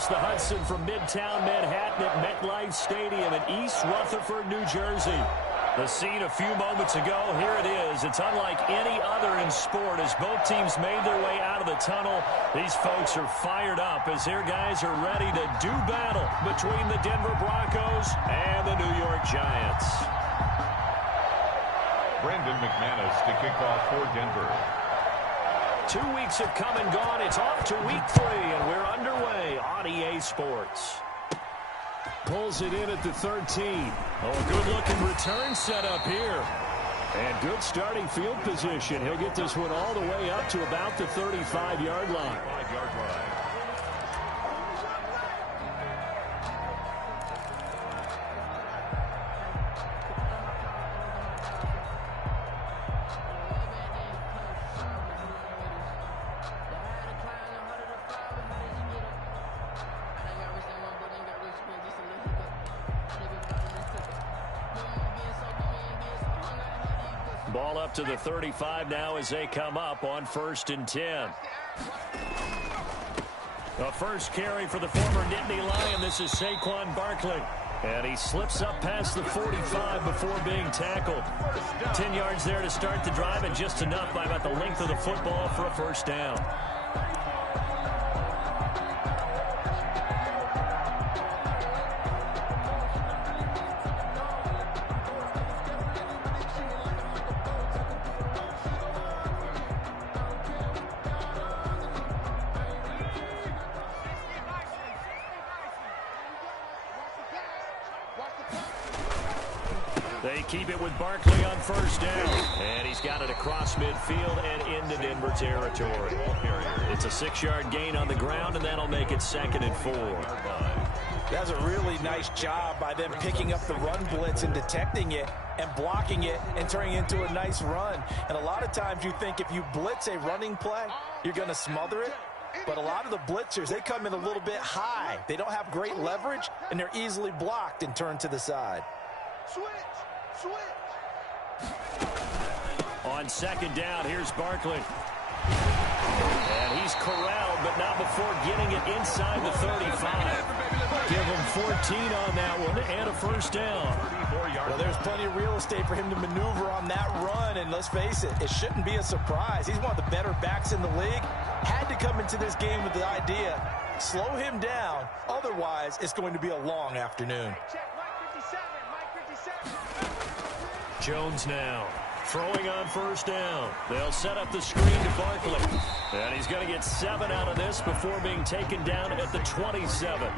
across the Hudson from Midtown Manhattan at MetLife Stadium in East Rutherford, New Jersey. The scene a few moments ago, here it is. It's unlike any other in sport as both teams made their way out of the tunnel. These folks are fired up as their guys are ready to do battle between the Denver Broncos and the New York Giants. Brandon McManus to kick off for Denver. 2 weeks have come and gone. It's off to week 3, and we're underway on EA Sports. Pulls it in at the 13. Oh, a good-looking return set up here. And good starting field position. He'll get this one all the way up to about the 35-yard line. 5-yard line. Ball up to the 35 now as they come up on 1st and 10. The first carry for the former Nittany Lion. This is Saquon Barkley. And he slips up past the 45 before being tackled. 10 yards there to start the drive, and just enough by about the length of the football for a first down. They keep it with Barkley on 1st down. And he's got it across midfield and into Denver territory. It's a 6-yard gain on the ground, and that'll make it 2nd and 4. That's a really nice job by them picking up the run blitz and detecting it and blocking it and turning it into a nice run. And a lot of times you think if you blitz a running play, you're going to smother it. But a lot of the blitzers, they come in a little bit high. They don't have great leverage, and they're easily blocked and turned to the side. Switch. On 2nd down, here's Barkley. And he's corralled, but not before getting it inside the 35. Give him 14 on that one and a first down. Well, there's plenty of real estate for him to maneuver on that run, and let's face it, it shouldn't be a surprise. He's one of the better backs in the league. Had to come into this game with the idea, slow him down, otherwise it's going to be a long afternoon. Jones now throwing on 1st down. They'll set up the screen to Barkley. And he's going to get 7 out of this before being taken down at the 27.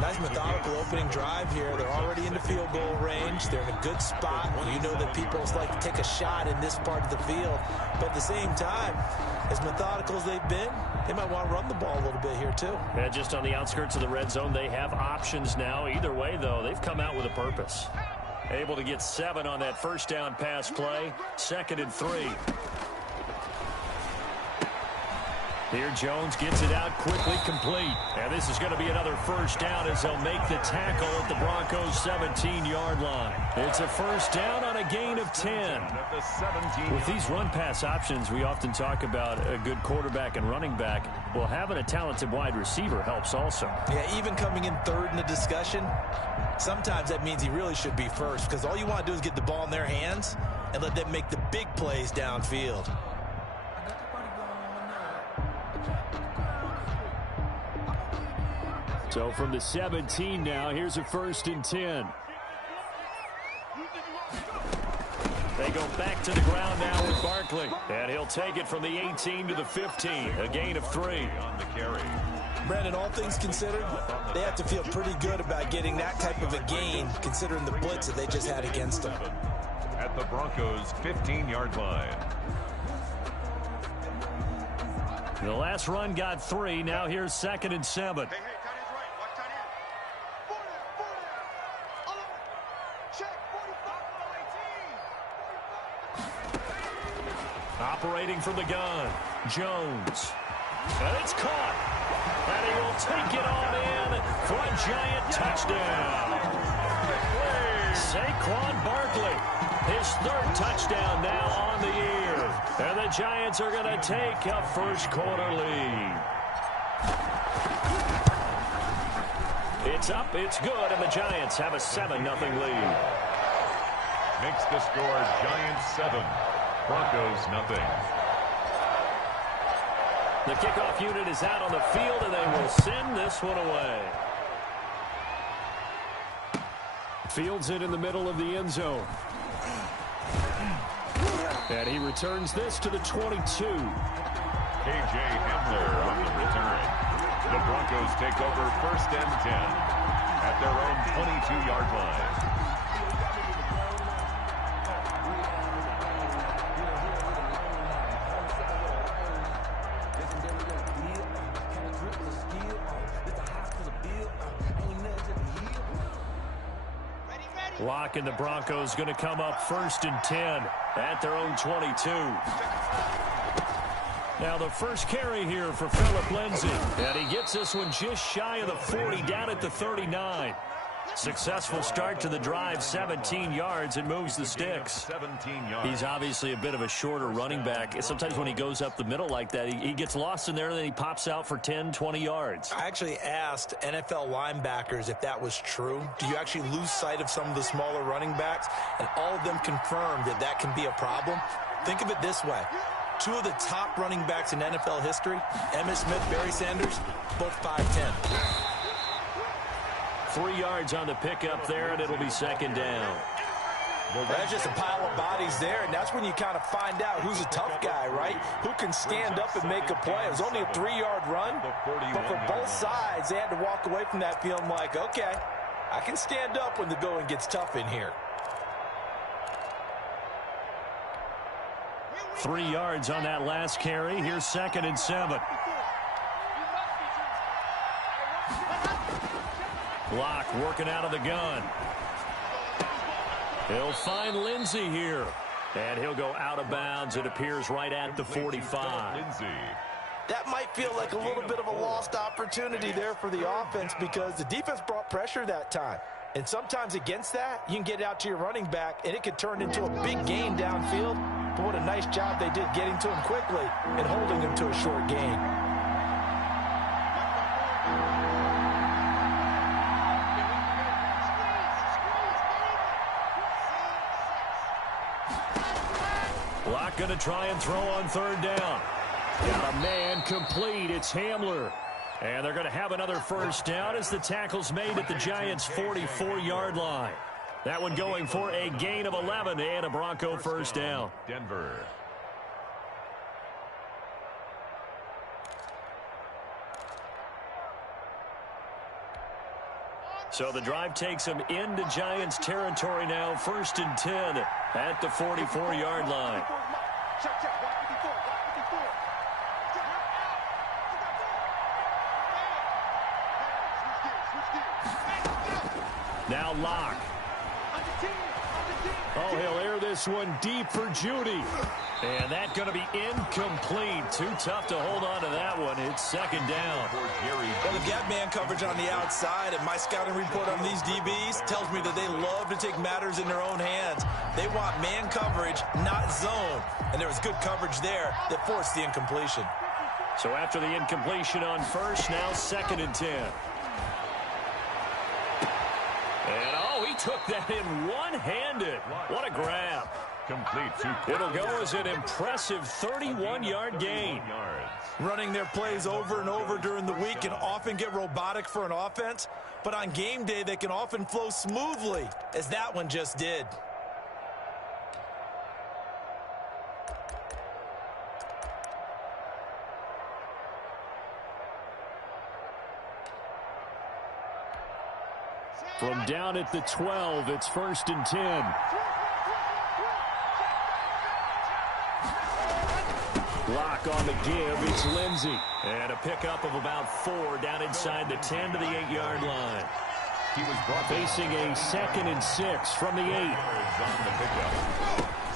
Nice methodical opening drive here. They're already in the field goal range. They're in a good spot. You know that people like to take a shot in this part of the field. But at the same time, as methodical as they've been, they might want to run the ball a little bit here too. And just on the outskirts of the red zone, they have options now. Either way, though, they've come out with a purpose. Able to get 7 on that first down pass play. 2nd and 3. Here Jones gets it out quickly, complete. And this is going to be another first down as they'll make the tackle at the Broncos' 17-yard line. It's a first down on a gain of 10. With these run-pass options, we often talk about a good quarterback and running back. Well, having a talented wide receiver helps also. Yeah, even coming in 3rd in the discussion, sometimes that means he really should be first, because all you want to do is get the ball in their hands and let them make the big plays downfield. So from the 17 now, here's a 1st and 10. They go back to the ground now with Barkley. And he'll take it from the 18 to the 15. A gain of 3 on the carry. Brandon, all things considered, they have to feel pretty good about getting that type of a gain, considering the blitz that they just had against them. At the Broncos' 15-yard line. The last run got 3. Now here's 2nd and 7. Operating from the gun, Jones. And it's caught. And he will take it on in for a giant touchdown. Saquon Barkley, his 3rd touchdown now on the year. And the Giants are going to take a first quarter lead. It's up, it's good, and the Giants have a 7-0 lead. Makes the score Giants 7, Broncos nothing. The kickoff unit is out on the field, and they will send this one away. Fields it in the middle of the end zone. And he returns this to the 22. K.J. Hamler on the return. The Broncos take over 1st and 10 at their own 22-yard line. Lock and the Broncos going to come up 1st and 10 at their own 22. Now the first carry here for Phillip Lindsay. And he gets this one just shy of the 40, down at the 39. Successful start to the drive, 17 yards, and moves the sticks. 17 yards. He's obviously a bit of a shorter running back. Sometimes when he goes up the middle like that, he gets lost in there, and then he pops out for 10, 20 yards. I actually asked NFL linebackers if that was true. Do you actually lose sight of some of the smaller running backs? And all of them confirmed that that can be a problem. Think of it this way. 2 of the top running backs in NFL history, Emmitt Smith, Barry Sanders, both 5'10". 3 yards on the pickup there, and it'll be 2nd down. Well, there's just a pile of bodies there, and that's when you kind of find out who's a tough guy, right? Who can stand up and make a play. It was only a 3-yard run, but for both sides, they had to walk away from that feeling like, okay, I can stand up when the going gets tough in here. 3 yards on that last carry. Here's 2nd and 7. Block working out of the gun. He'll find Lindsay here. And he'll go out of bounds. It appears right at the 45. That might feel like a little bit of a lost opportunity there for the offense because the defense brought pressure that time. And sometimes against that, you can get out to your running back, and it could turn into a big gain downfield. But what a nice job they did getting to him quickly and holding him to a short gain. Block going to try and throw on 3rd down. Got a man complete. It's Hamler. And they're going to have another 1st down as the tackle's made at the Giants' 44-yard line. That one going for a gain of 11 and a Bronco 1st down. Denver. So the drive takes them into Giants territory now. 1st and 10 at the 44-yard line. Now Locke. Oh, he'll air this one deep for Judy. And that's going to be incomplete. Too tough to hold on to that one. It's 2nd down. Well, they've got man coverage on the outside, and my scouting report on these DBs tells me that they love to take matters in their own hands. They want man coverage, not zone. And there was good coverage there that forced the incompletion. So after the incompletion on 1st, now 2nd and 10. And, oh, he took that in one-handed. What a grab. Complete. It'll go as an impressive 31-yard gain. Running their plays over and over during the week can often get robotic for an offense, but on game day they can often flow smoothly, as that one just did. From down at the 12, it's 1st and 10. Block on the give, it's Lindsay. And a pickup of about 4 down inside the 10 to the 8-yard line. He was facing a 2nd and 6 from the 8.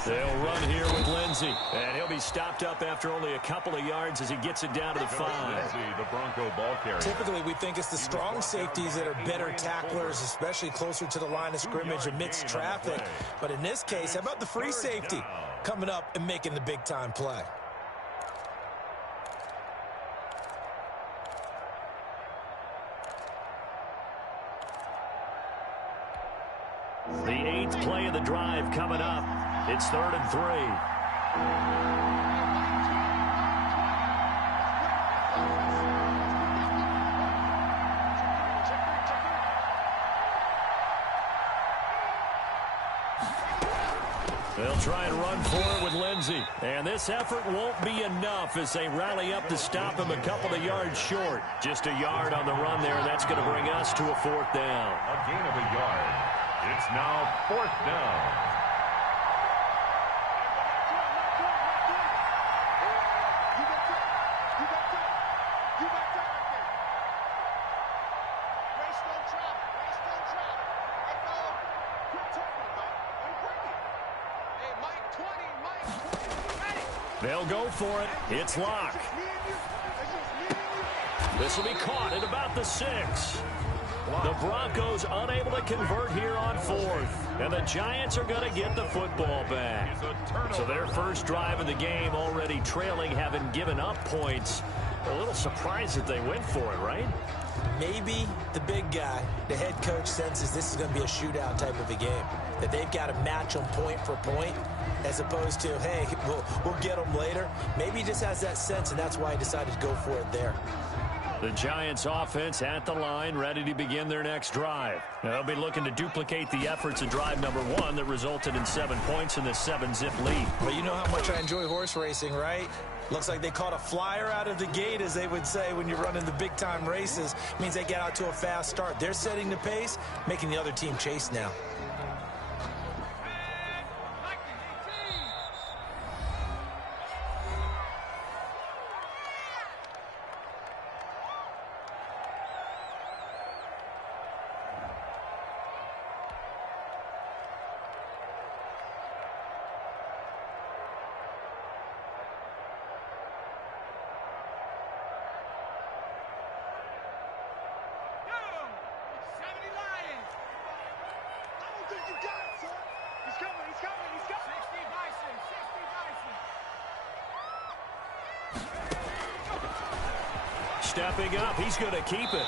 They'll run here with Lindsay. And he'll be stopped up after only a couple of yards as he gets it down to the 5. Lindsay, the Bronco ball carrier. Typically, we think it's the strong safeties that are better tacklers, especially closer to the line of scrimmage amidst traffic. But in this case, how about the free safety coming up and making the big-time play? The 8th play of the drive coming up. It's 3rd and 3. They'll try and run for it with Lindsey. And this effort won't be enough as they rally up to stop him a couple of yards short. Just a yard on the run there, and that's going to bring us to a 4th down. A gain of a yard. It's now 4th down. They'll go for it. It's Locke. This will be caught at about the 6. The Broncos unable to convert here on 4th. And the Giants are going to get the football back. So their first drive of the game already trailing, having given up points. A little surprised that they went for it, right? Maybe the big guy, the head coach, senses this is going to be a shootout type of a game. That they've got to match them point for point, as opposed to, hey, we'll get them later. Maybe he just has that sense, and that's why he decided to go for it there. The Giants offense at the line, ready to begin their next drive. Now, they'll be looking to duplicate the efforts of drive number 1 that resulted in 7 points in this 7-zip lead. Well, you know how much I enjoy horse racing, right? Looks like they caught a flyer out of the gate, as they would say when you're running the big-time races. Means they get out to a fast start. They're setting the pace, making the other team chase now. Stepping up, he's going to keep it.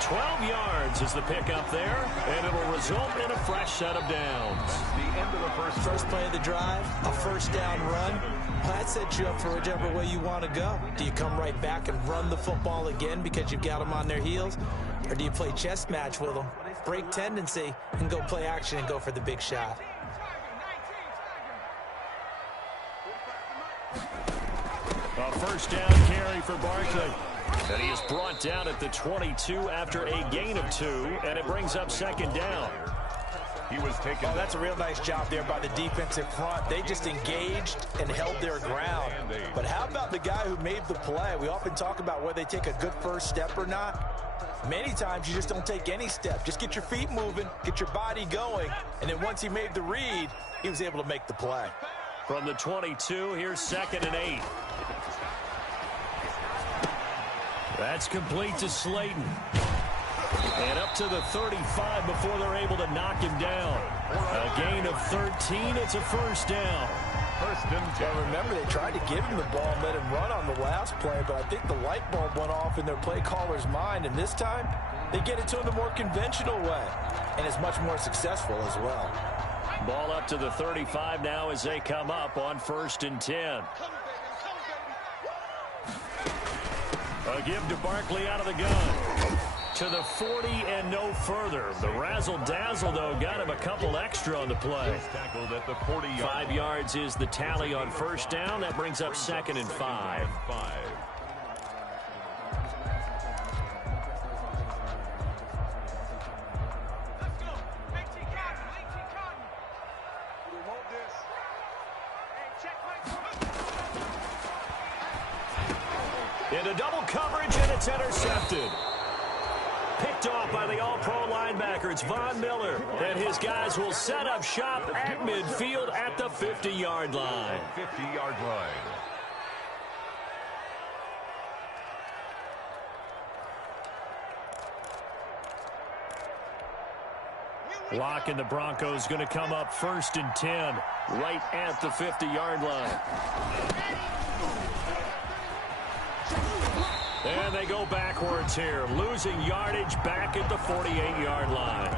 12 yards is the pickup there, and it'll result in a fresh set of downs. That's the end of the first play of the drive, a first down run. That sets you up for whichever way you want to go. Do you come right back and run the football again because you've got them on their heels? Or do you play chess match with them, break tendency, and go play action and go for the big shot? A first down carry for Barkley. And he is brought down at the 22 after a gain of 2, and it brings up 2nd down. He was taken. Oh, that's a real nice job there by the defensive front. They just engaged and held their ground. But how about the guy who made the play? We often talk about whether they take a good first step or not. Many times you just don't take any step. Just get your feet moving, get your body going, and then once he made the read, he was able to make the play. From the 22, here's 2nd and 8. That's complete to Slayton. And up to the 35 before they're able to knock him down. A gain of 13, it's a first down. First and 10. Well, remember, they tried to give him the ball and let him run on the last play, but I think the light bulb went off in their play caller's mind, and this time they get it to him the more conventional way, and it's much more successful as well. Ball up to the 35 now as they come up on 1st and 10. A give to Barkley out of the gun. To the 40 and no further. The razzle-dazzle, though, got him a couple extra on the play. Tackled at the 40-yard. 5 yards is the tally on first down. That brings up 2nd and 5. Into double coverage, and it's intercepted. Picked off by the all-pro linebacker. It's Von Miller. And his guys will set up shop at midfield at the 50-yard line. 50-yard line. Locke and the Broncos going to come up 1st and 10 right at the 50-yard line. And And they go backwards here, losing yardage back at the 48-yard line.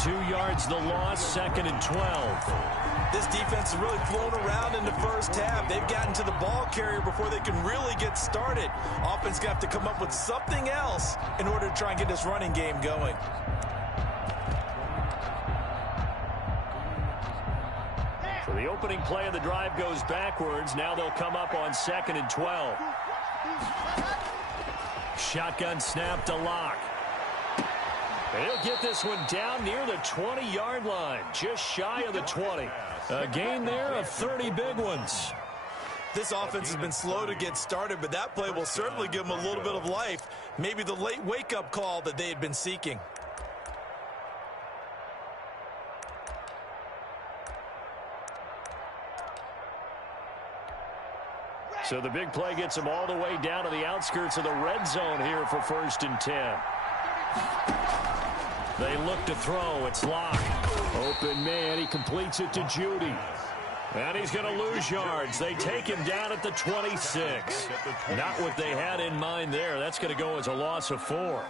2 yards the loss, 2nd and 12. This defense has really flown around in the first half. They've gotten to the ball carrier before they can really get started. Offense going to have to come up with something else in order to try and get this running game going. So the opening play of the drive goes backwards. Now they'll come up on 2nd and 12. Shotgun snap to Locke. He'll get this one down near the 20-yard line, just shy of the 20. A gain there of 30 big ones. This offense has been slow to get started, but that play will certainly give them a little bit of life. Maybe the late wake-up call that they had been seeking. So the big play gets them all the way down to the outskirts of the red zone here for 1st and 10. They look to throw. It's Locke. Open man. He completes it to Judy. And he's going to lose yards. They take him down at the 26. Not what they had in mind there. That's going to go as a loss of 4.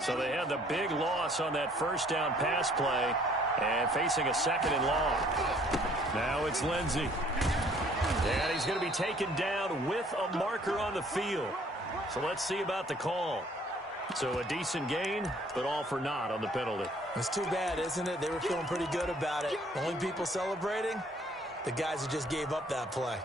So they had the big loss on that first down pass play. And facing a 2nd and long. Now it's Lindsey. And he's going to be taken down with a marker on the field. So let's see about the call. So a decent gain, but all for naught on the penalty. It's too bad, isn't it? They were feeling pretty good about it. Only people celebrating, the guys who just gave up that play.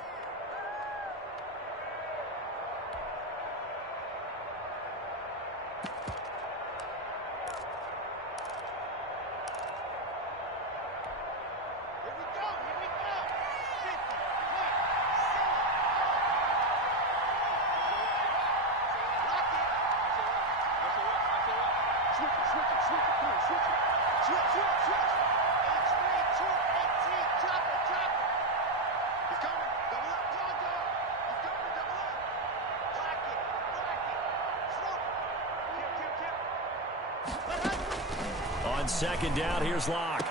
On 2nd down, here's Locke.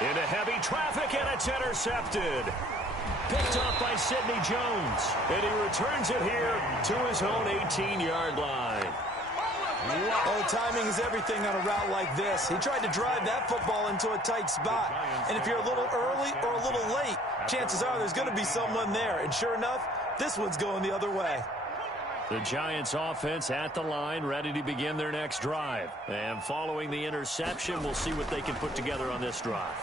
Into heavy traffic, and it's intercepted. Picked up by Sidney Jones. And he returns it here to his own 18-yard line. Oh, timing is everything on a route like this. He tried to drive that football into a tight spot. And if you're a little early or a little late, chances are there's going to be someone there. And sure enough, this one's going the other way. The Giants offense at the line, ready to begin their next drive. And following the interception, we'll see what they can put together on this drive.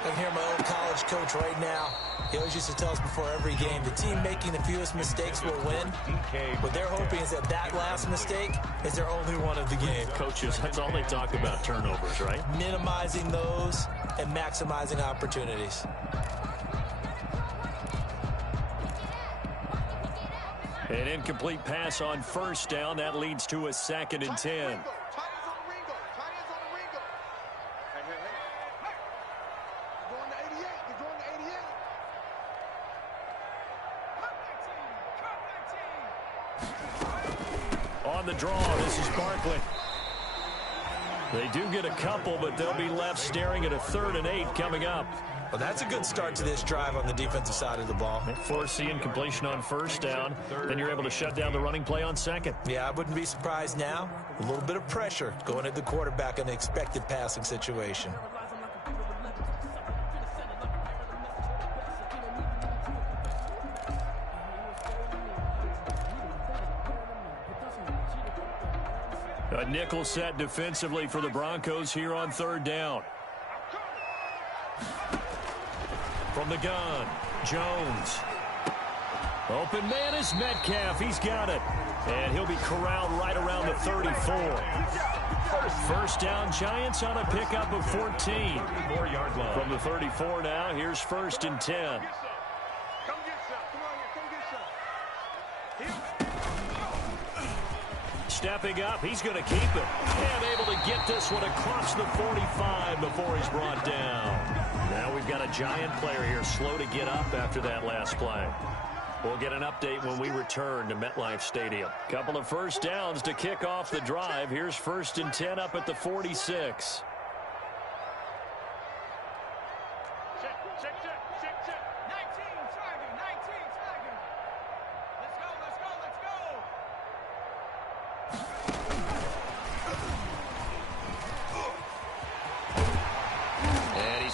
I can hear my old college coach right now. He always used to tell us before every game, the team making the fewest mistakes will win. What they're hoping is that that last mistake is their only one of the game. Coaches, that's all they talk about, turnovers, right? Minimizing those and maximizing opportunities. An incomplete pass on 1st down. That leads to a 2nd and 10. On the draw, this is Barkley. They do get a couple, but they'll be left staring at a 3rd and 8 coming up. Well, that's a good start to this drive on the defensive side of the ball. Force the incompletion on 1st down. Then you're able to shut down the running play on 2nd. Yeah, I wouldn't be surprised now. A little bit of pressure going at the quarterback in an expected passing situation. A nickel set defensively for the Broncos here on 3rd down. From the gun, Jones. Open man is Metcalf. He's got it. And he'll be corralled right around the 34. 1st down, Giants on a pickup of 14. 4-yard line. From the 34 now, here's 1st and 10. Stepping up, he's going to keep it. And able to get this one across the 45 before he's brought down. Now we've got a Giant player here slow to get up after that last play. We'll get an update when we return to MetLife Stadium. Couple of 1st downs to kick off the drive. Here's 1st and 10 up at the 46.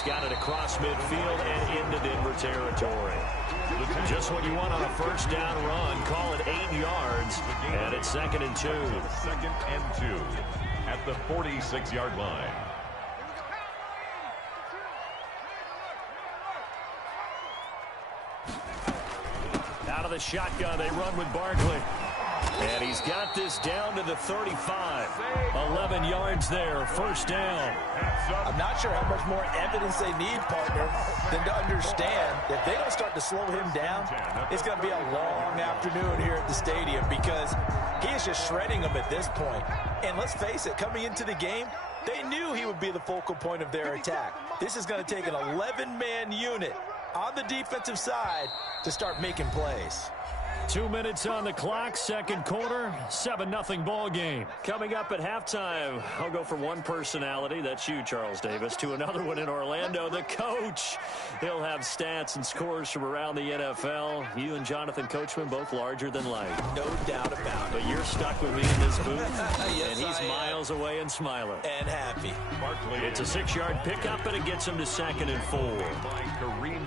got it across midfield and into Denver territory. Just what you want on a first down run. Call it 8 yards, and it's 2nd and 2. 2nd and 2 at the 46-yard line. Out of the shotgun, they run with Barkley. And he's got this down to the 35. 11 yards there, first down. I'm not sure how much more evidence they need, partner, than to understand if they don't start to slow him down, it's going to be a long afternoon here at the stadium because he is just shredding them at this point. And let's face it, coming into the game, they knew he would be the focal point of their attack. This is going to take an 11-man unit on the defensive side to start making plays. 2 minutes on the clock, second quarter, 7-0 ball game. Coming up at halftime, I'll go from one personality, that's you, Charles Davis, to another one in Orlando, the coach. He'll have stats and scores from around the NFL. You and Jonathan Coachman, both larger than life. No doubt about it. But you're stuck with me in this booth, yes, and he's miles away and smiling. And happy. It's a 6-yard pickup, and it gets him to 2nd and 4.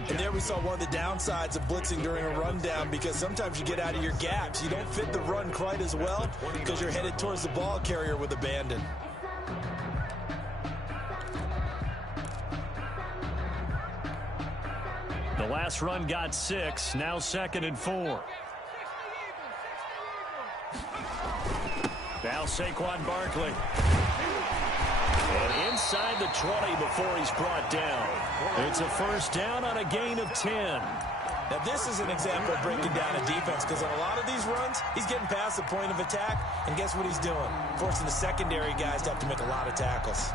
And there we saw one of the downsides of blitzing during a rundown because sometimes you get out of your gaps. You don't fit the run quite as well because you're headed towards the ball carrier with abandon. The last run got 6, now 2nd and 4. Now Saquon Barkley. And inside the 20 before he's brought down. It's a first down on a gain of 10. Now this is an example of breaking down a defense because on a lot of these runs, he's getting past the point of attack, and guess what he's doing? Forcing the secondary guys to have to make a lot of tackles.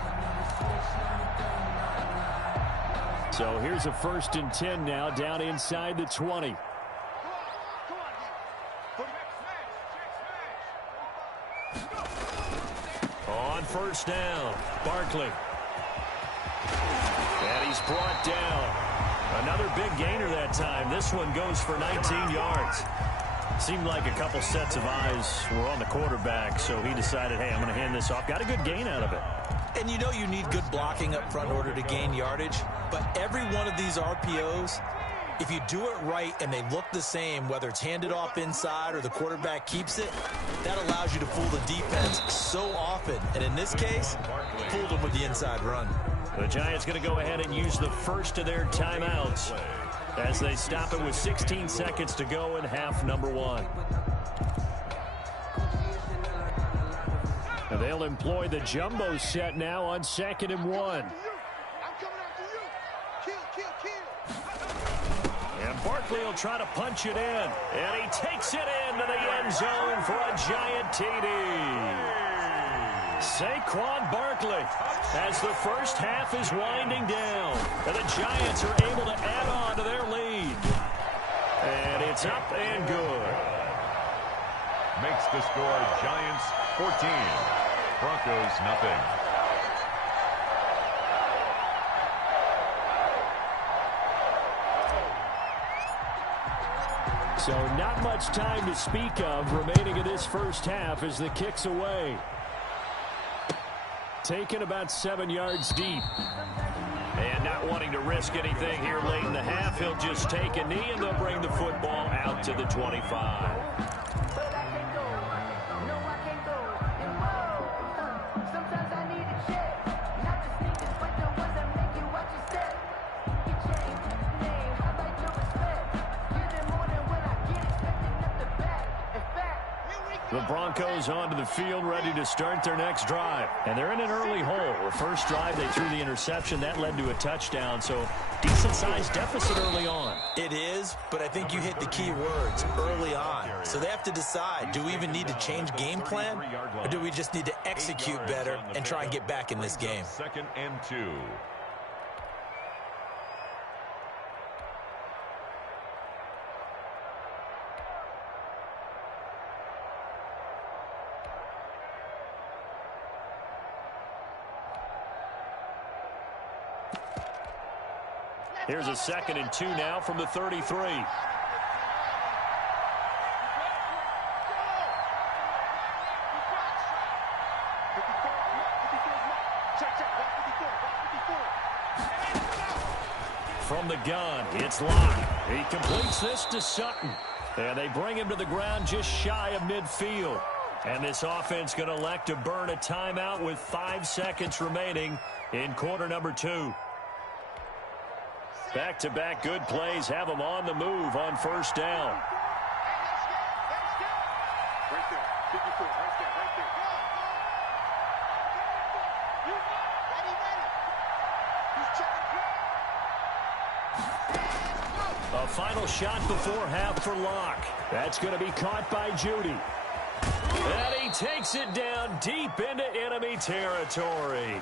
So here's a 1st and 10 now, down inside the 20. On first down, Barkley. And he's brought down. Another big gainer that time. This one goes for 19 yards. Seemed like a couple sets of eyes were on the quarterback, so he decided, hey, I'm going to hand this off. Got a good gain out of it. And you know you need good blocking up front in order to gain yardage, but every one of these RPOs, if you do it right and they look the same, whether it's handed off inside or the quarterback keeps it, that allows you to fool the defense so often. And in this case, fooled them with the inside run. The Giants going to go ahead and use the first of their timeouts as they stop it with 16 seconds to go in half number 1. And they'll employ the jumbo set now on 2nd and 1. And Barkley will try to punch it in. And he takes it into the end zone for a giant TD. Saquon Barkley as the first half is winding down. And the Giants are able to add on to their lead. And it's up and good. Makes the score Giants 14, Broncos nothing. So not much time to speak of remaining in this first half as the kick's away. Taken about 7 yards deep. And not wanting to risk anything here late in the half, he'll just take a knee and they'll bring the football out to the 25. The Broncos onto the field, ready to start their next drive. And they're in an early hole. The first drive, they threw the interception. That led to a touchdown, so decent-sized deficit early on. It is, but I think you hit the key words, early on. So they have to decide, do we even need to change game plan, or do we just need to execute better and try and get back in this game? 2nd and 2. Here's a 2nd and 2 now from the 33. From the gun, it's Locke. He completes this to Sutton. And they bring him to the ground just shy of midfield. And this offense going to elect to burn a timeout with 5 seconds remaining in quarter number 2. Back-to-back good plays have them on the move on first down. Right there. 54, right there, right there. A final shot before half for Locke. That's going to be caught by Judy. And he takes it down deep into enemy territory.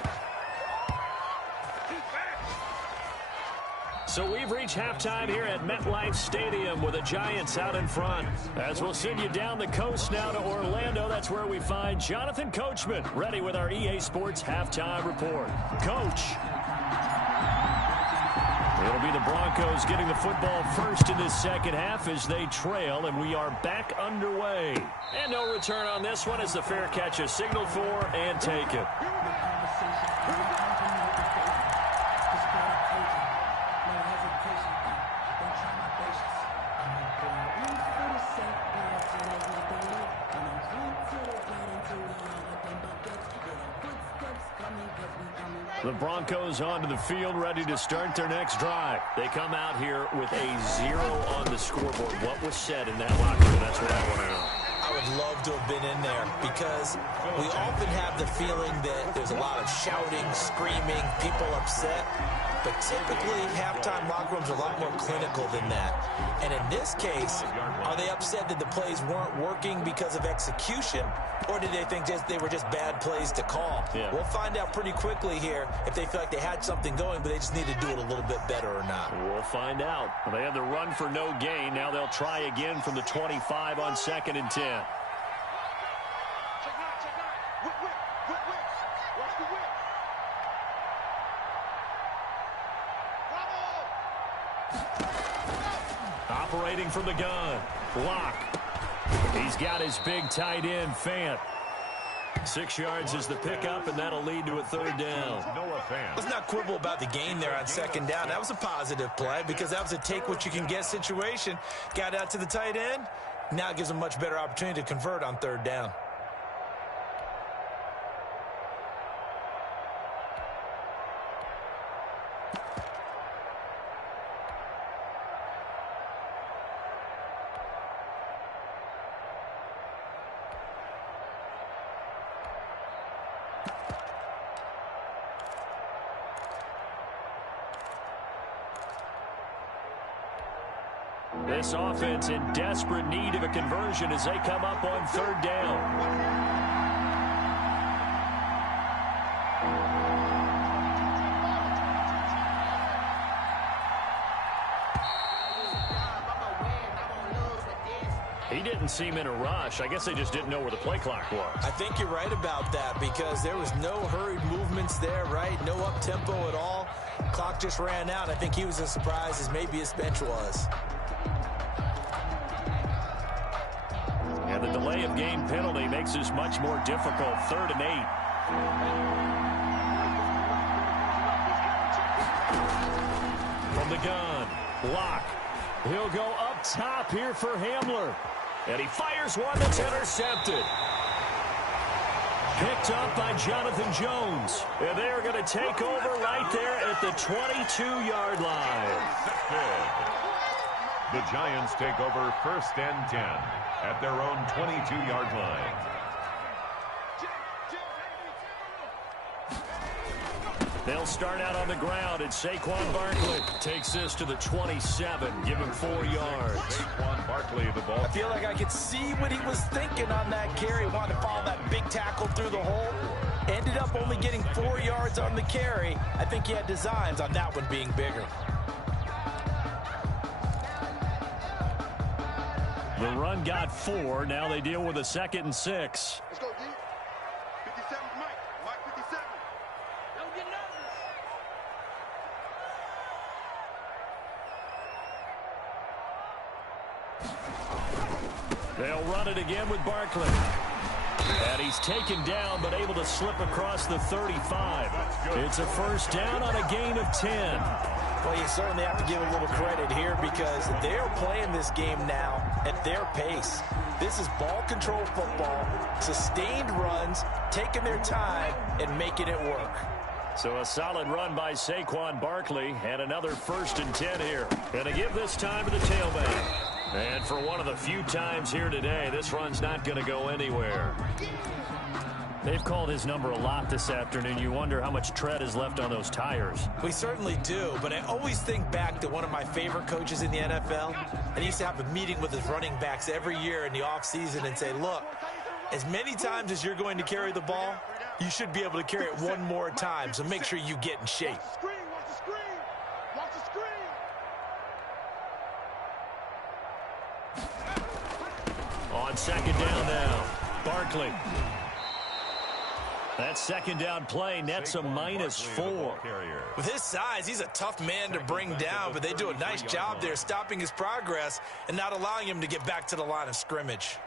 So we've reached halftime here at MetLife Stadium with the Giants out in front. As we'll send you down the coast now to Orlando, that's where we find Jonathan Coachman ready with our EA Sports halftime report. Coach. It'll be the Broncos getting the football first in this second half as they trail, and we are back underway. And no return on this one as the fair catch is signaled for and taken. The Broncos onto the field, ready to start their next drive. They come out here with a 0 on the scoreboard. What was said in that locker room? That's what I want to know. I would love to have been in there because we often have the feeling that there's a lot of shouting, screaming, people upset. But typically, halftime locker rooms are a lot more clinical than that. And in this case, are they upset that the plays weren't working because of execution? Or did they think they were just bad plays to call? Yeah. We'll find out pretty quickly here if they feel like they had something going, but they just need to do it a little bit better or not. We'll find out. They had the run for no gain. Now they'll try again from the 25 on 2nd and 10. Operating from the gun, Locke. He's got his big tight end, Fant. 6 yards is the pickup, and that'll lead to a 3rd down. Let's not quibble about the gain there on 2nd down. That was a positive play because that was a take-what-you-can-get situation. Got out to the tight end. Now it gives them a much better opportunity to convert on 3rd down. This offense in desperate need of a conversion as they come up on 3rd down. He didn't seem in a rush. I guess they just didn't know where the play clock was. I think you're right about that because there was no hurried movements there, right? No up-tempo at all. Clock just ran out. I think he was as surprised as maybe his bench was. And the delay of game penalty makes this much more difficult. 3rd and 8. From the gun, Locke. He'll go up top here for Hamler. And he fires one that's intercepted. Picked up by Jonathan Jones. And they are going to take over right there at the 22-yard line. The Giants take over 1st and 10 at their own 22-yard line. They'll start out on the ground, and Saquon Barkley takes this to the 27, give him 4 yards. Saquon Barkley, the ball. I feel like I could see what he was thinking on that carry. Wanted to follow that big tackle through the hole. Ended up only getting 4 yards on the carry. I think he had designs on that one being bigger. The run got 4. Now they deal with a 2nd and 6. Let's go, D. 57 Mike. Mike 57. Don't get nervous. They'll run it again with Barkley. And he's taken down, but able to slip across the 35. It's a 1st down on a gain of 10. Well, you certainly have to give a little credit here because they're playing this game now at their pace. This is ball control football, sustained runs, taking their time and making it work. So a solid run by Saquon Barkley and another 1st and 10 here. Going to give this time to the tailback. And for one of the few times here today, this run's not going to go anywhere. They've called his number a lot this afternoon. You wonder how much tread is left on those tires. We certainly do, but I always think back to one of my favorite coaches in the NFL. And he used to have a meeting with his running backs every year in the offseason and say, look, as many times as you're going to carry the ball, you should be able to carry it one more time, so make sure you get in shape. Watch the screen. Watch the screen. On 2nd down now, Barkley. That 2nd down play nets a -4. With his size, he's a tough man to bring down, but they do a nice job there stopping his progress and not allowing him to get back to the line of scrimmage.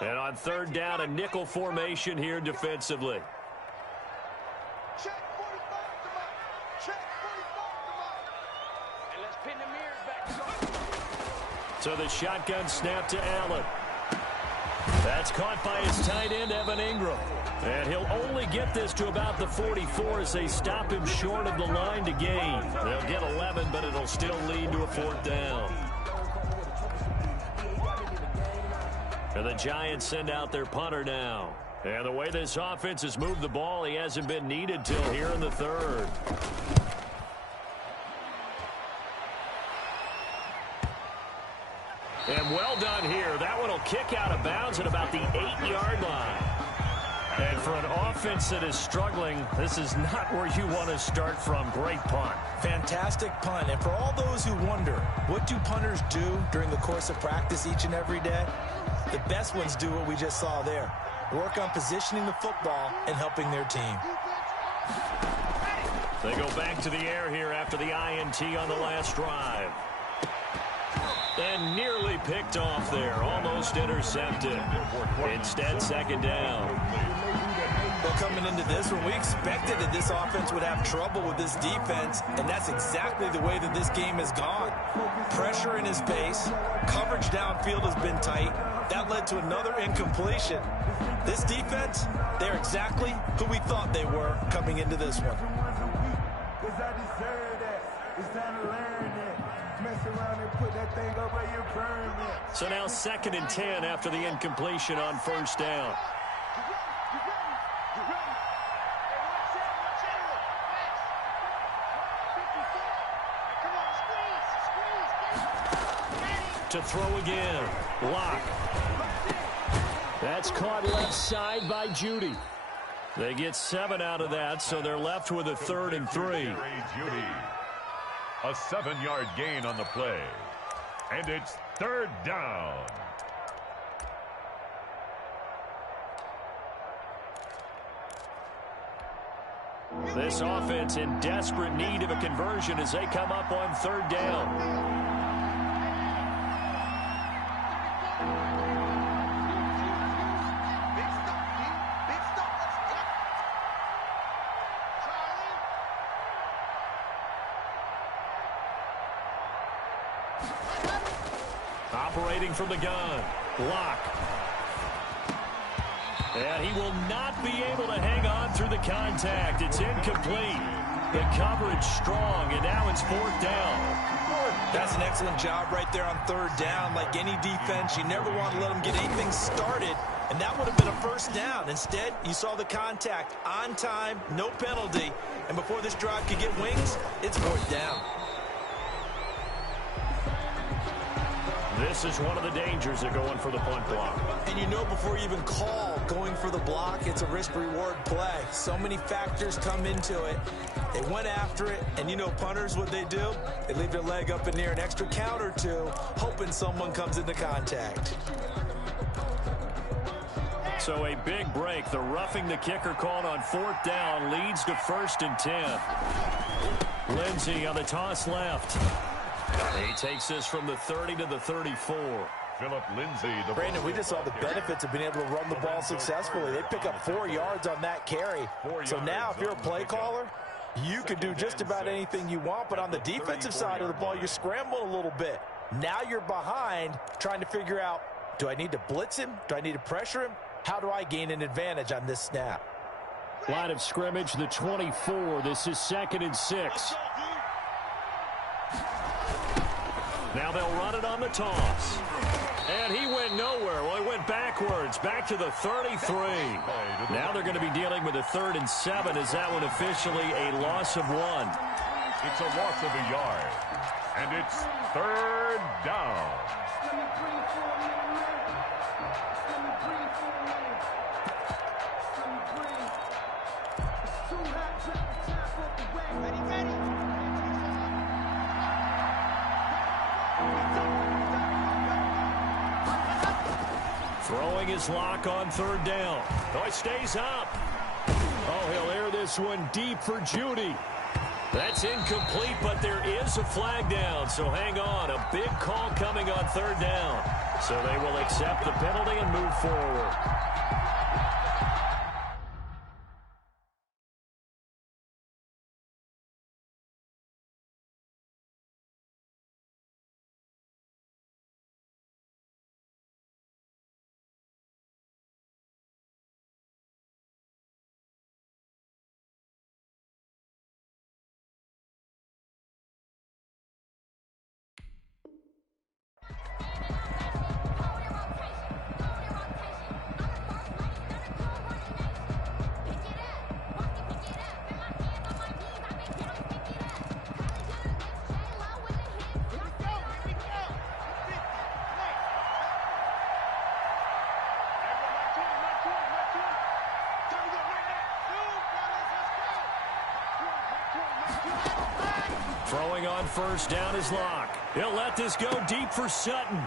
And on 3rd down, a nickel formation here defensively. Check 45 to Mike. Check 45 to Mike. And let's pin the mirrors back. So the shotgun snap to Allen. That's caught by his tight end, Evan Ingram. And he'll only get this to about the 44 as they stop him short of the line to gain. They'll get 11, but it'll still lead to a 4th down. And the Giants send out their punter now. And the way this offense has moved the ball, he hasn't been needed till here in the 3rd. And well done here. That one will kick out of bounds at about the 8-yard line. And for an offense that is struggling, this is not where you want to start from. Great punt. Fantastic punt. And for all those who wonder, what do punters do during the course of practice each and every day? The best ones do what we just saw there. Work on positioning the football and helping their team. They go back to the air here after the INT on the last drive. And nearly picked off there. Almost intercepted. Instead, 2nd down. Well, coming into this one, we expected that this offense would have trouble with this defense, and that's exactly the way that this game has gone. Pressure in his base. Coverage downfield has been tight. That led to another incompletion. This defense, they're exactly who we thought they were coming into this one. So now 2nd and 10 after the incompletion on 1st down. To throw again. Lock. That's caught left side by Judy. They get 7 out of that, so they're left with a 3rd and 3. A 7-yard gain on the play. And it's 3rd down. This offense in desperate need of a conversion as they come up on 3rd down. Operating from the gun. Lock. And he will not be able to hang on through the contact. It's incomplete. The coverage strong, and now it's 4th down. That's an excellent job right there on 3rd down. Like any defense, you never want to let them get anything started, and that would have been a 1st down. Instead, you saw the contact on time, no penalty, and before this drive could get wings, it's 4th down. This is one of the dangers of going for the punt block. And you know before you even call going for the block, it's a risk-reward play. So many factors come into it. They went after it, and you know punters, what they do? They leave their leg up in the air an extra count or two, hoping someone comes into contact. So a big break. The roughing the kicker called on 4th down leads to 1st and 10. Lindsey on the toss left. He takes this from the 30 to the 34. Philip Lindsay. Brandon, we just saw the benefits of being able to run the ball successfully. They pick up 4 yards on that carry. So now if you're a play caller, you can do just about anything you want, but on the defensive side of the ball, you're scrambling a little bit. Now you're behind trying to figure out, do I need to blitz him? Do I need to pressure him? How do I gain an advantage on this snap? Line of scrimmage, the 24. This is 2nd and 6. Now they'll run it on the toss. And he went nowhere. Well, he went backwards, back to the 33. Now they're going to be dealing with a 3rd and 7. Is that one officially a loss of 1? It's a loss of a yard. And it's 3rd down. Throwing his lock on 3rd down. Oh, it stays up. Oh, he'll air this one deep for Judy. That's incomplete, but there is a flag down, so hang on. A big call coming on 3rd down. So they will accept the penalty and move forward. Throwing on 1st down is Locke. He'll let this go deep for Sutton.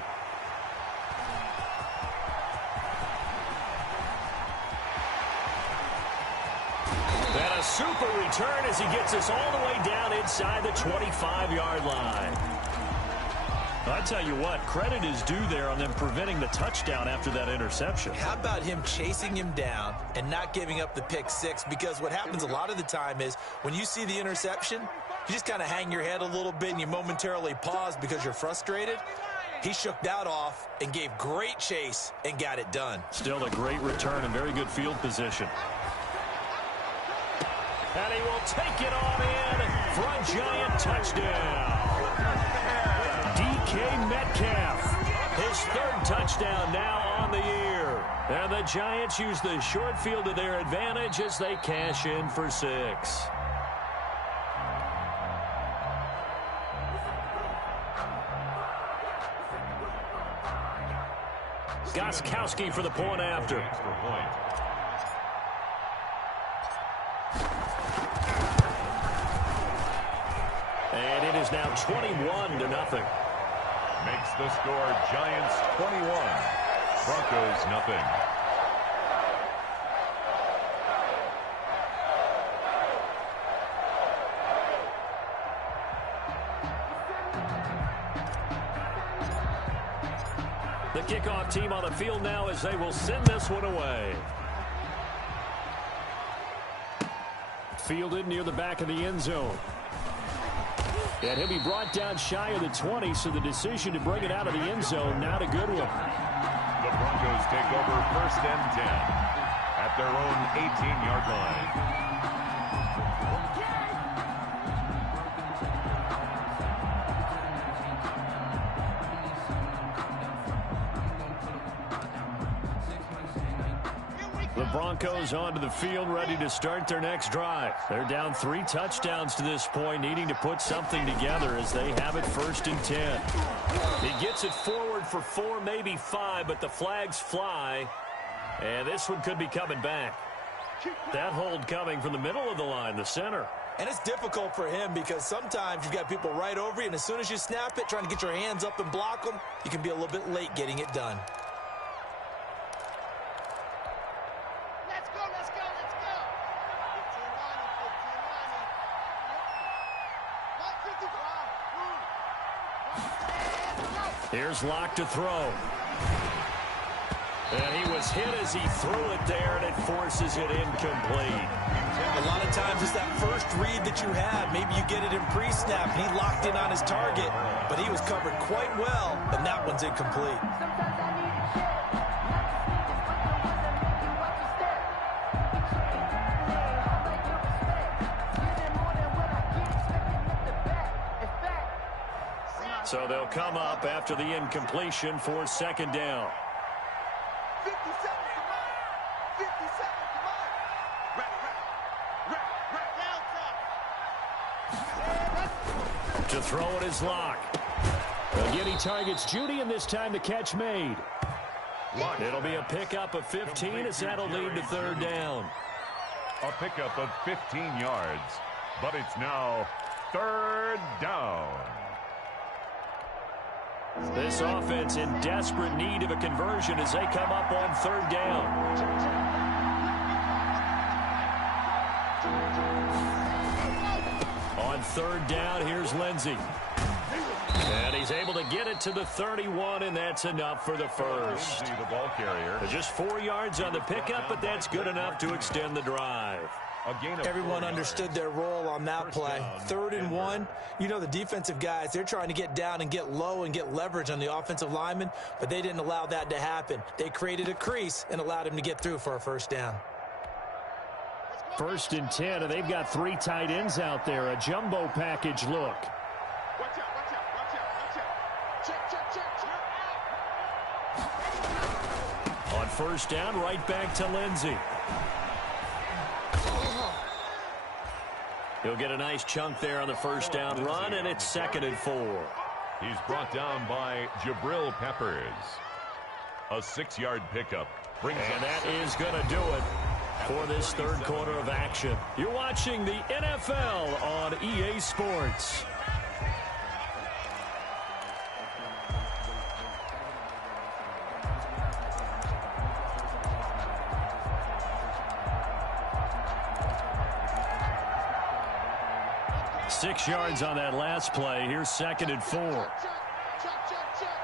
And a super return as he gets us all the way down inside the 25-yard line. I tell you what, credit is due there on them preventing the touchdown after that interception. How about him chasing him down and not giving up the pick 6? Because what happens a lot of the time is when you see the interception, you just kind of hang your head a little bit and you momentarily pause because you're frustrated. He shook that off and gave great chase and got it done. Still a great return and very good field position. And he will take it on in for a giant touchdown. DK Metcalf, his 3rd touchdown now on the year. And the Giants use the short field to their advantage as they cash in for 6. Gostkowski for the point after. And it is now 21-0. Makes the score Giants 21, Broncos nothing. The kickoff team on the field now as they will send this one away. Fielded near the back of the end zone. And he'll be brought down shy of the 20, so the decision to bring it out of the end zone now to Goodwin. The Broncos take over 1st and 10 at their own 18-yard line. The Broncos onto the field, ready to start their next drive. They're down 3 touchdowns to this point, needing to put something together as they have it 1st and 10. He gets it forward for 4, maybe 5, but the flags fly, and this one could be coming back. That hold coming from the middle of the line, the center. And it's difficult for him because sometimes you've got people right over you, and as soon as you snap it, trying to get your hands up and block them, you can be a little bit late getting it done. Here's Locke to throw. And he was hit as he threw it there, and it forces it incomplete. A lot of times it's that first read that you have. Maybe you get it in pre-snap, and he locked in on his target, but he was covered quite well, and that one's incomplete. So they'll come up after the incompletion for second down. 50 seconds to mine. 50 seconds to mine. Right To throw it is Locke. Again, he targets Judy, and this time the catch made. It'll be a pickup of 15 as that'll lead to third down. A pickup of 15 yards, but it's now third down. This offense in desperate need of a conversion as they come up on third down. On third down, here's Lindsey. And he's able to get it to the 31, and that's enough for the first. The ball carrier. Just 4 yards on the pickup, but that's good enough to extend the drive. Everyone understood their role on that play. 3rd and 1. You know the defensive guys, they're trying to get down and get low and get leverage on the offensive lineman, but they didn't allow that to happen. They created a crease and allowed him to get through for a first down. 1st and 10, and they've got 3 tight ends out there. A jumbo package look. Watch out, watch out, watch out, watch out. Check, check, check, check. On first down, right back to Lindsey. He'll get a nice chunk there on the first down run, and it's 2nd and 4. He's brought down by Jabril Peppers. A 6-yard pickup. And that is going to do it for this third quarter of action. You're watching the NFL on EA Sports. Six yards on that last play. Here's 2nd and 4. Check, check, check, check.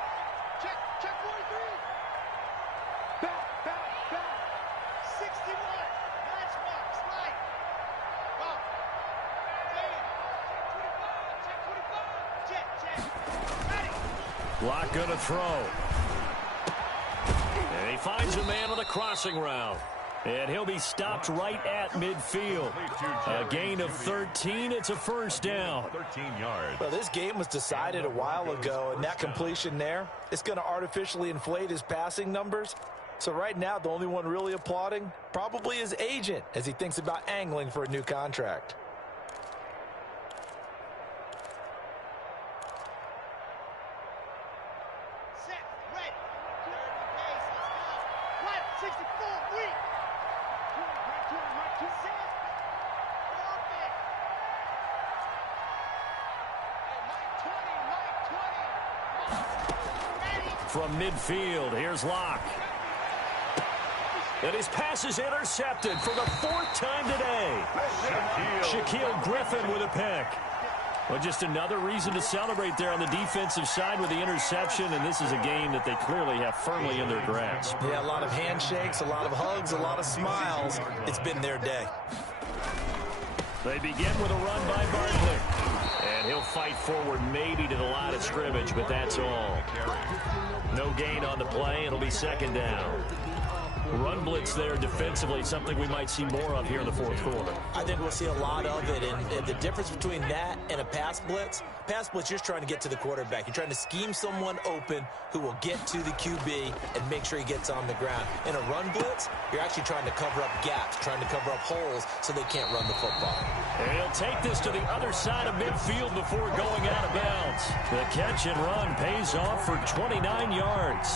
Check, check 43. Back, back, back. 61. Match mark, slide. Up. Check 25. Check 25. Check, check. Ready. Locke going to throw. And he finds a man on the crossing route. And he'll be stopped right at midfield. A gain of 13. It's a first down. 13 yards. Well, this game was decided a while ago, and that completion there, it's going to artificially inflate his passing numbers. So right now, the only one really applauding probably his agent as he thinks about angling for a new contract. Set, ready. Turn the pace, let's go. What? 64, weak. Right, set. Open. Hey, Mike 20, Mike 20. Ready. From midfield, here's Locke. And his pass is intercepted for the 4th time today. Shaquille Griffin with a pick. Well, just another reason to celebrate there on the defensive side with the interception, and this is a game that they clearly have firmly in their grasp. Yeah, a lot of handshakes, a lot of hugs, a lot of smiles. It's been their day. They begin with a run by Barkley. And he'll fight forward maybe to the line of scrimmage, but that's all. No gain on the play. It'll be 2nd down. Run blitz there defensively, something we might see more of here in the 4th quarter. I think we'll see a lot of it, and the difference between that and a pass blitz, you're just trying to get to the quarterback. You're trying to scheme someone open who will get to the QB and make sure he gets on the ground. In a run blitz, you're actually trying to cover up gaps, trying to cover up holes so they can't run the football. And he'll take this to the other side of midfield before going out of bounds. The catch and run pays off for 29 yards.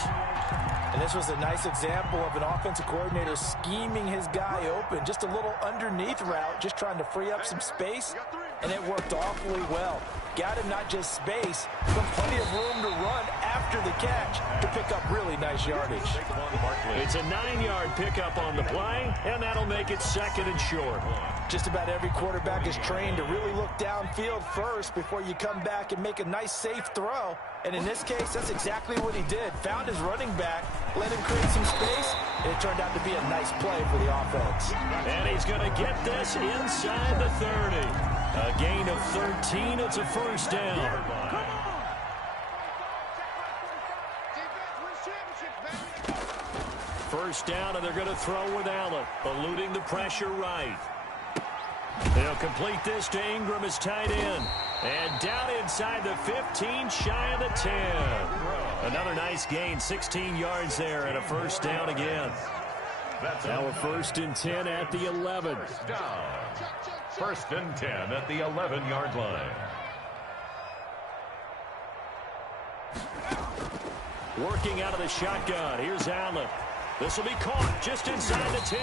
And this was a nice example of an offensive coordinator scheming his guy open. Just a little underneath route, just trying to free up some space, and it worked awfully well. Got him not just space, but plenty of room to run after the catch to pick up really nice yardage. It's a 9-yard pickup on the play, and that'll make it 2nd and short. Just about every quarterback is trained to really look downfield first before you come back and make a nice, safe throw. And in this case, that's exactly what he did. Found his running back, let him create some space, and it turned out to be a nice play for the offense. And he's going to get this inside the 30. A gain of 13. It's a first down. First down, and they're going to throw with Allen, eluding the pressure right. They'll complete this to Ingram as tight end. And down inside the 15, shy of the 10. Another nice gain, 16 yards there, and a first down again. Now a 1st and 10 at the 11. First and 10 at the 11-yard line. Working out of the shotgun. Here's Allen. This will be caught just inside the 10.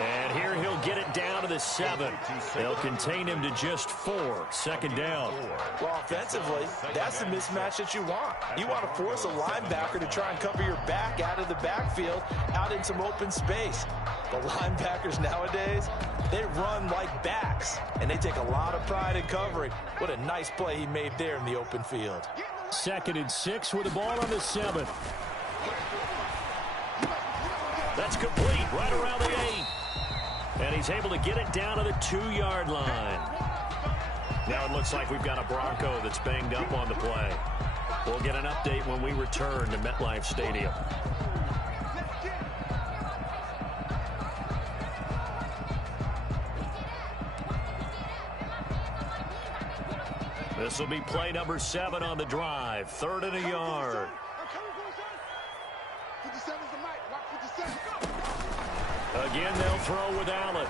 And here he'll get it down to the 7. They'll contain him to just 4. Second down. Well, offensively, that's the mismatch that you want. You want to force a linebacker to try and cover your back out of the backfield, out in some open space. The linebackers nowadays, they run like backs, and they take a lot of pride in covering. What a nice play he made there in the open field. 2nd and 6 with the ball on the 7. That's complete right around the 8. And he's able to get it down to the 2-yard line. Now it looks like we've got a Bronco that's banged up on the play. We'll get an update when we return to MetLife Stadium. This will be play number 7 on the drive. 3rd and a yard. Again, they'll throw with Allen.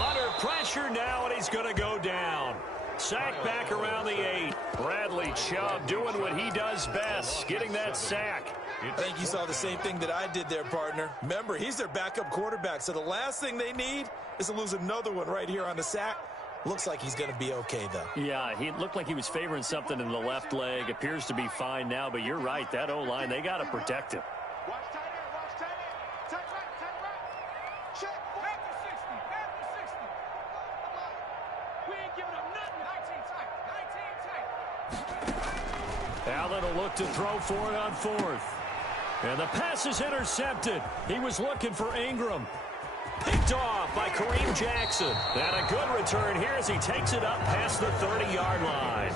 Under pressure now, and he's going to go down. Sack back around the 8. Bradley Chubb doing what he does best, getting that sack. I think you saw the same thing that I did there, partner. Remember, he's their backup quarterback, so the last thing they need is to lose another one right here on the sack. Looks like he's going to be okay, though. Yeah, he looked like he was favoring something in the left leg. Appears to be fine now, but you're right. That O-line, they got to protect him. Watch tight end, watch tight end. Tight right. Check. Back to 60, back to 60. We ain't giving up nothing. 19 tight, 19 tight. Allen will look to throw for it on 4th. And the pass is intercepted. He was looking for Ingram. Picked off by Kareem Jackson. And a good return here as he takes it up past the 30-yard line.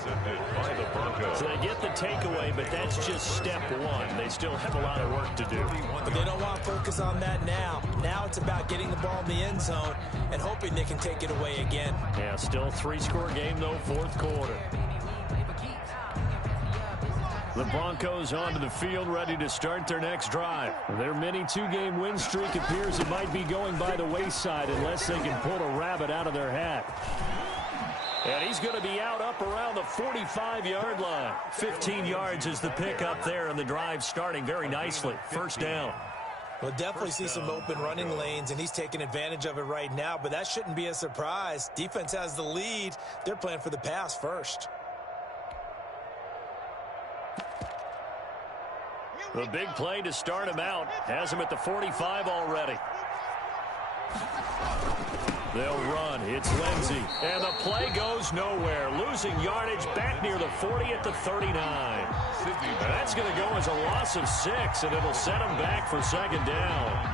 So they get the takeaway, but that's just step 1. They still have a lot of work to do. But they don't want to focus on that now. Now it's about getting the ball in the end zone and hoping they can take it away again. Yeah, still a 3-score game, though, 4th quarter. The Broncos onto the field, ready to start their next drive. Their mini 2-game win streak appears it might be going by the wayside unless they can pull a rabbit out of their hat. And he's going to be out up around the 45-yard line. 15 yards is the pickup there, and the drive starting very nicely. First down. We'll definitely see some open running lanes, and he's taking advantage of it right now, but that shouldn't be a surprise. Defense has the lead. They're playing for the pass first. The big play to start him out. Has him at the 45 already. They'll run. It's Lindsey. And the play goes nowhere. Losing yardage back near the 40 at the 39. That's going to go as a loss of 6, and it'll set him back for second down.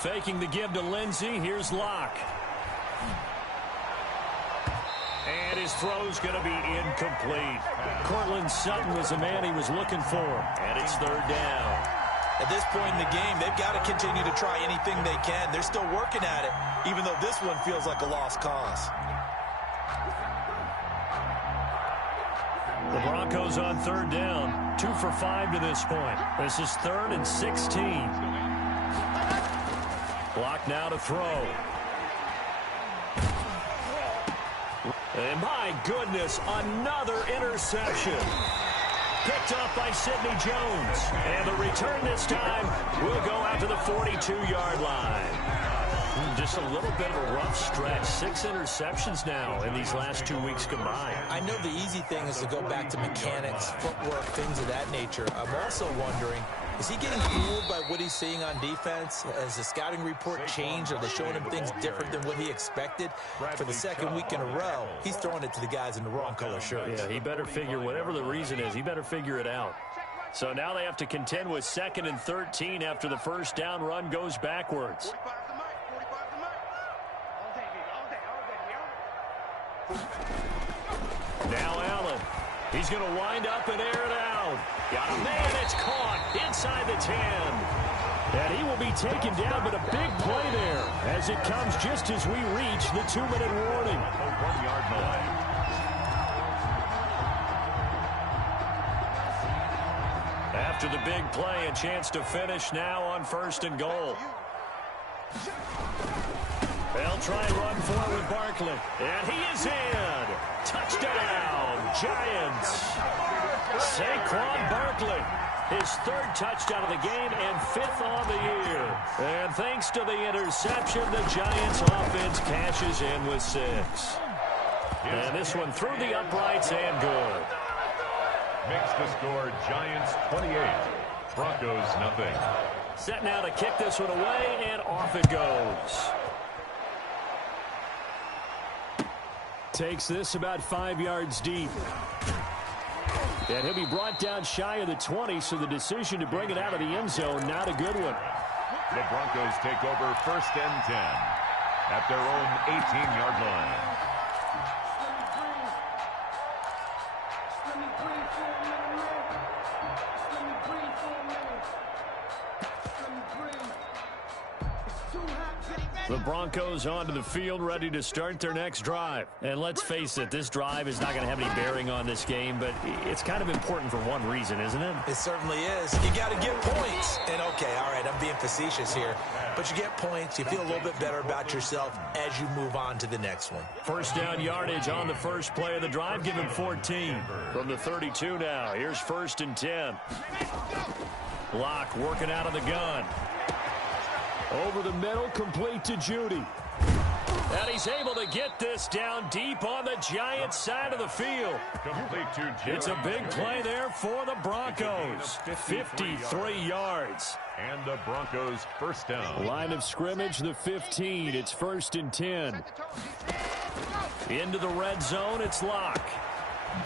Faking the give to Lindsey. Here's Locke. And his throw's going to be incomplete. Cortland Sutton was the man he was looking for. And it's 3rd down. At this point in the game, they've got to continue to try anything they can. They're still working at it, even though this one feels like a lost cause. The Broncos on 3rd down. 2 for 5 to this point. This is 3rd and 16. Block now to throw. And my goodness, another interception. Picked up by Sidney Jones. And the return this time will go out to the 42-yard line. Just a little bit of a rough stretch. 6 interceptions now in these last 2 weeks combined. I know the easy thing is to go back to mechanics, footwork, things of that nature. I'm also wondering, is he getting fooled by what he's seeing on defense? Has the scouting report changed? Are they showing him things different than what he expected? For the second week in a row, he's throwing it to the guys in the wrong color shirts. Yeah, he better figure, whatever the reason is, he better figure it out. So now they have to contend with 2nd and 13 after the first down run goes backwards. Now Allen. He's going to wind up and air it out. Got a man. It's caught inside the 10. And he will be taken down, but a big play there as it comes just as we reach the 2-minute warning. 1-yard line. After the big play, a chance to finish now on 1st and goal. They'll try and run for it with Barkley. And he is in. Touchdown, Giants. Saquon Barkley, his 3rd touchdown of the game and 5th on the year. And thanks to the interception, the Giants offense cashes in with 6. And this one through the uprights and good. Makes the score Giants 28, Broncos nothing. Set now to kick this one away, and off it goes. Takes this about 5 yards deep. And he'll be brought down shy of the 20, so the decision to bring it out of the end zone, not a good one. The Broncos take over 1st and 10 at their own 18-yard line. The Broncos onto the field, ready to start their next drive. And let's face it, this drive is not going to have any bearing on this game, but it's kind of important for one reason, isn't it? It certainly is. You got to get points. And, okay, all right, I'm being facetious here. But you get points. You feel a little bit better about yourself as you move on to the next one. First down yardage on the first play of the drive. Give him 14 from the 32 now. Here's 1st and 10. Locke working out of the gun. Over the middle, complete to Judy. And he's able to get this down deep on the Giants side of the field. Complete to Judy. It's a big play there for the Broncos. 53 yards. And the Broncos first down. Line of scrimmage, the 15. It's 1st and 10. Into the red zone, it's Locke.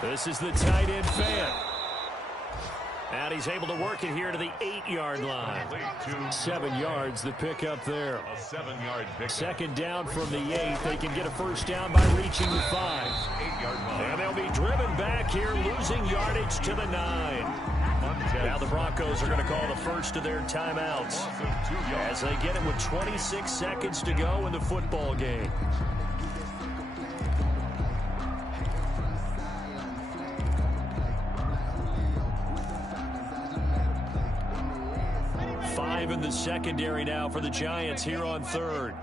This is the tight end fan. And he's able to work it here to the 8-yard line. 7 yards, the pickup there. A 7-yard pickup. 2nd down from the 8. They can get a first down by reaching the 5. 8-yard line. And they'll be driven back here, losing yardage to the 9. Now the Broncos are going to call the first of their timeouts as they get it with 26 seconds to go in the football game. In the secondary now for the Giants here on 3rd.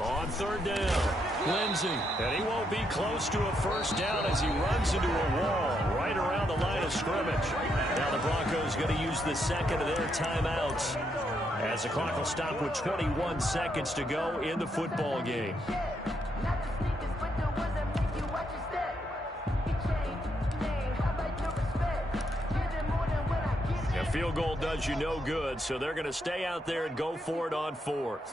On 3rd down, Lindsey. And he won't be close to a first down as he runs into a wall right around the line of scrimmage. Now the Broncos going to use the 2nd of their timeouts as the clock will stop with 21 seconds to go in the football game. Field goal does you no good, so they're going to stay out there and go for it on 4th.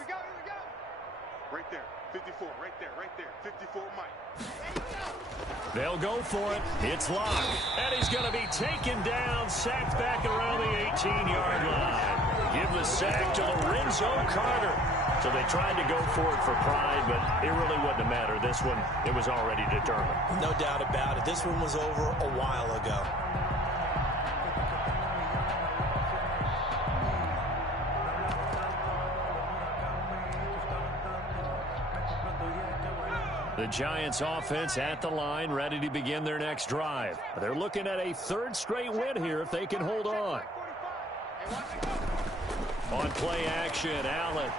Right there, 54, right there, 54, Mike. They'll go for it. It's Locke. And he's going to be taken down, sacked back around the 18-yard line. Give the sack to Lorenzo Carter. So they tried to go for it for pride, but it really wouldn't have mattered. This one, it was already determined. No doubt about it. This one was over a while ago. The Giants offense at the line, ready to begin their next drive. They're looking at a 3rd straight win here if they can hold on. On play action, Allen.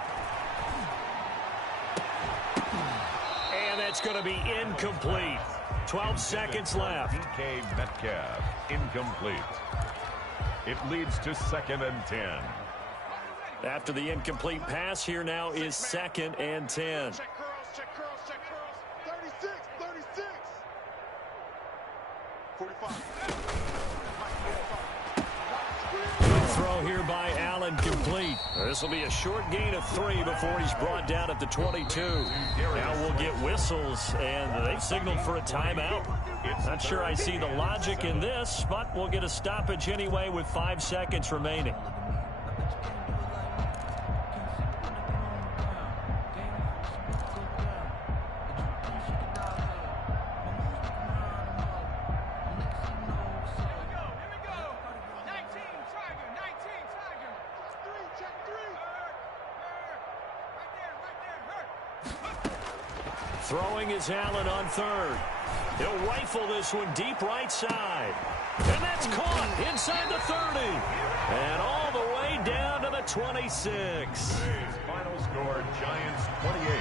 And that's going to be incomplete. 12 seconds left. DK Metcalf, incomplete. It leads to 2nd and 10. After the incomplete pass, here now is 2nd and 10. Check curls, check curls, check curls. 36, 36. 45. Good throw here by Allen, complete. This will be a short gain of 3 before he's brought down at the 22. Now we'll get whistles, and they've signaled for a timeout. Not sure I see the logic in this, but we'll get a stoppage anyway with 5 seconds remaining. Throwing is Allen on 3rd. He'll rifle this one deep right side. And that's caught inside the 30. And all the way down to the 26. Final score, Giants 28,